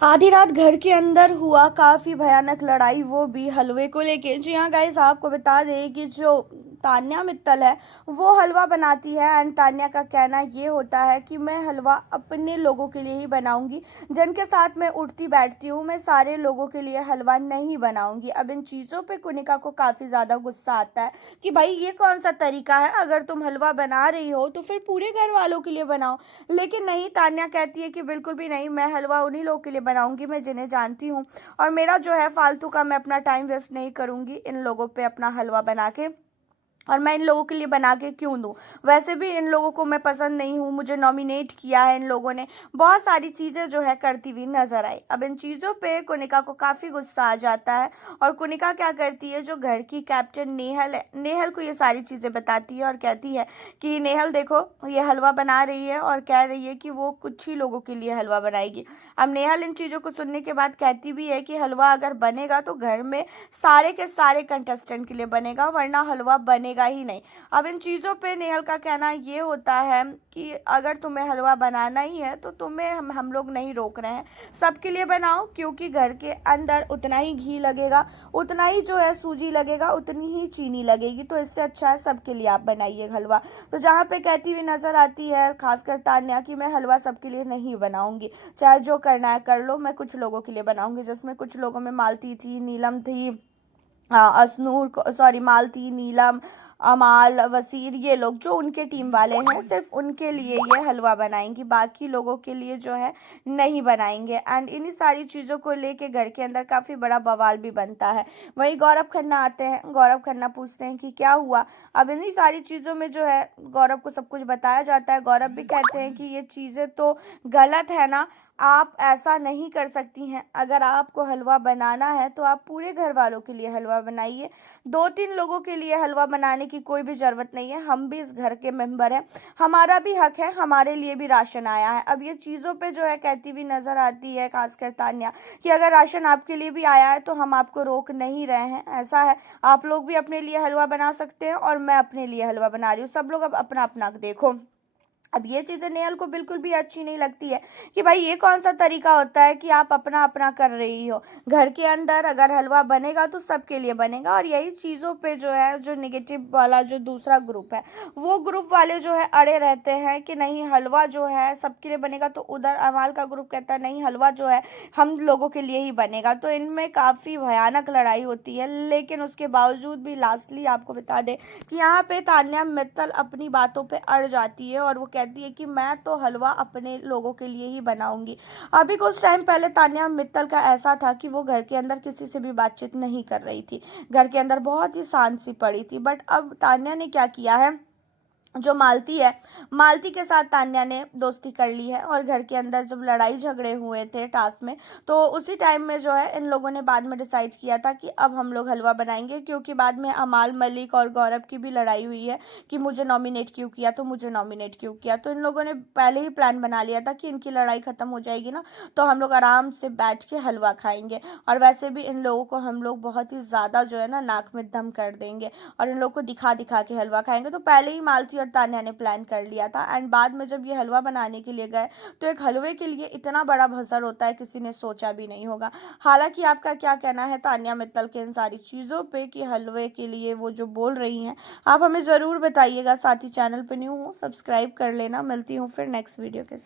आधी रात घर के अंदर हुआ काफ़ी भयानक लड़ाई, वो भी हलवे को लेके। जी हाँ गाइस, आपको बता दें कि जो तान्या मित्तल है वो हलवा बनाती है एंड तान्या का कहना ये होता है कि मैं हलवा अपने लोगों के लिए ही बनाऊंगी, जिनके साथ मैं उठती बैठती हूँ मैं सारे लोगों के लिए हलवा नहीं बनाऊंगी। अब इन चीज़ों पे कुनिका को काफ़ी ज़्यादा गुस्सा आता है कि भाई ये कौन सा तरीका है, अगर तुम हलवा बना रही हो तो फिर पूरे घर वालों के लिए बनाओ। लेकिन नहीं, तान्या कहती है कि बिल्कुल भी नहीं, मैं हलवा उन्हीं लोगों के लिए बनाऊंगी मैं जिन्हें जानती हूँ, और मेरा जो है फालतू का मैं अपना टाइम वेस्ट नहीं करूंगी इन लोगों पे अपना हलवा बना के। और मैं इन लोगों के लिए बना के क्यों दूँ, वैसे भी इन लोगों को मैं पसंद नहीं हूँ, मुझे नॉमिनेट किया है इन लोगों ने, बहुत सारी चीज़ें जो है करती हुई नजर आई। अब इन चीज़ों पे कुनिका को काफ़ी गुस्सा आ जाता है और कुनिका क्या करती है, जो घर की कैप्टन नेहल है, नेहल को ये सारी चीज़ें बताती है और कहती है कि नेहल देखो, ये हलवा बना रही है और कह रही है कि वो कुछ ही लोगों के लिए हलवा बनाएगी। अब नेहल इन चीज़ों को सुनने के बाद कहती भी है कि हलवा अगर बनेगा तो घर में सारे के सारे कंटेस्टेंट के लिए बनेगा, वरना हलवा बनेगा ही नहीं। अब इन चीज़ों पे नेहल का कहना ये होता है कि अगर तुम्हें हलवा बनाना ही है तो तुम्हें हम लोग नहीं रोक रहे हैं, सबके लिए बनाओ, क्योंकि घर के अंदर उतना ही घी लगेगा, उतना ही जो है सूजी लगेगा, उतनी ही चीनी लगेगी, तो इससे अच्छा है सबके लिए आप बनाइए हलवा। तो जहाँ पे कहती हुई नजर आती है खासकर तान्या कि मैं हलवा सबके लिए नहीं बनाऊंगी, चाहे जो करना है कर लो, मैं कुछ लोगों के लिए बनाऊंगी, जिसमें कुछ लोगों में मालती थी, नीलम थी, असनूर सॉरी मालती, नीलम, अमाल, वसीर, ये लोग जो उनके टीम वाले हैं सिर्फ उनके लिए ये हलवा बनाएंगी, बाकी लोगों के लिए जो है नहीं बनाएंगे। एंड इन्हीं सारी चीज़ों को लेके घर के अंदर काफ़ी बड़ा बवाल भी बनता है। वहीं गौरव खन्ना आते हैं, गौरव खन्ना पूछते हैं कि क्या हुआ। अब इन्हीं सारी चीज़ों में जो है गौरव को सब कुछ बताया जाता है। गौरव भी कहते हैं कि ये चीज़ें तो गलत है ना, आप ऐसा नहीं कर सकती हैं, अगर आपको हलवा बनाना है तो आप पूरे घर वालों के लिए हलवा बनाइए, दो तीन लोगों के लिए हलवा बनाने की कोई भी ज़रूरत नहीं है, हम भी इस घर के मेंबर हैं, हमारा भी हक है, हमारे लिए भी राशन आया है। अब ये चीज़ों पे जो है कहती हुई नज़र आती है खासकर तान्या कि अगर राशन आपके लिए भी आया है तो हम आपको रोक नहीं रहे हैं, ऐसा है आप लोग भी अपने लिए हलवा बना सकते हैं और मैं अपने लिए हलवा बना रही हूँ, सब लोग अब अपना अपना देखो। अब ये चीज़ें नेहल को बिल्कुल भी अच्छी नहीं लगती है कि भाई ये कौन सा तरीका होता है कि आप अपना अपना कर रही हो, घर के अंदर अगर हलवा बनेगा तो सबके लिए बनेगा। और यही चीज़ों पे जो है जो नेगेटिव वाला जो दूसरा ग्रुप है वो ग्रुप वाले जो है अड़े रहते हैं कि नहीं हलवा जो है सबके लिए बनेगा, तो उधर अमाल का ग्रुप कहता है नहीं हलवा जो है हम लोगों के लिए ही बनेगा। तो इनमें काफ़ी भयानक लड़ाई होती है, लेकिन उसके बावजूद भी लास्टली आपको बता दें कि यहाँ पे तान्या मित्तल अपनी बातों पे अड़ जाती है और वो कहती है कि मैं तो हलवा अपने लोगों के लिए ही बनाऊंगी। अभी कुछ टाइम पहले तान्या मित्तल का ऐसा था कि वो घर के अंदर किसी से भी बातचीत नहीं कर रही थी, घर के अंदर बहुत ही शांत सी पड़ी थी, बट अब तान्या ने क्या किया है, जो मालती है, मालती के साथ तान्या ने दोस्ती कर ली है और घर के अंदर जब लड़ाई झगड़े हुए थे टास्क में, तो उसी टाइम में जो है इन लोगों ने बाद में डिसाइड किया था कि अब हम लोग हलवा बनाएंगे, क्योंकि बाद में अमाल मलिक और गौरव की भी लड़ाई हुई है कि मुझे नॉमिनेट क्यों किया, तो मुझे नॉमिनेट क्यों किया। तो इन लोगों ने पहले ही प्लान बना लिया था कि इनकी लड़ाई खत्म हो जाएगी ना तो हम लोग आराम से बैठ के हलवा खाएंगे, और वैसे भी इन लोगों को हम लोग बहुत ही ज़्यादा जो है ना नाक में दम कर देंगे और इन लोग को दिखा दिखा के हलवा खाएंगे। तो पहले ही मालती और तान्या ने प्लान कर लिया था एंड बाद में जब ये हलवा बनाने के लिए गए तो एक हलवे के लिए इतना बड़ा भसड़ होता है किसी ने सोचा भी नहीं होगा। हालांकि आपका क्या कहना है तान्या मित्तल के इन सारी चीज़ों पे कि हलवे के लिए वो जो बोल रही हैं, आप हमें ज़रूर बताइएगा। साथ ही चैनल पर न्यू हो सब्सक्राइब कर लेना। मिलती हूँ फिर नेक्स्ट वीडियो के साथ।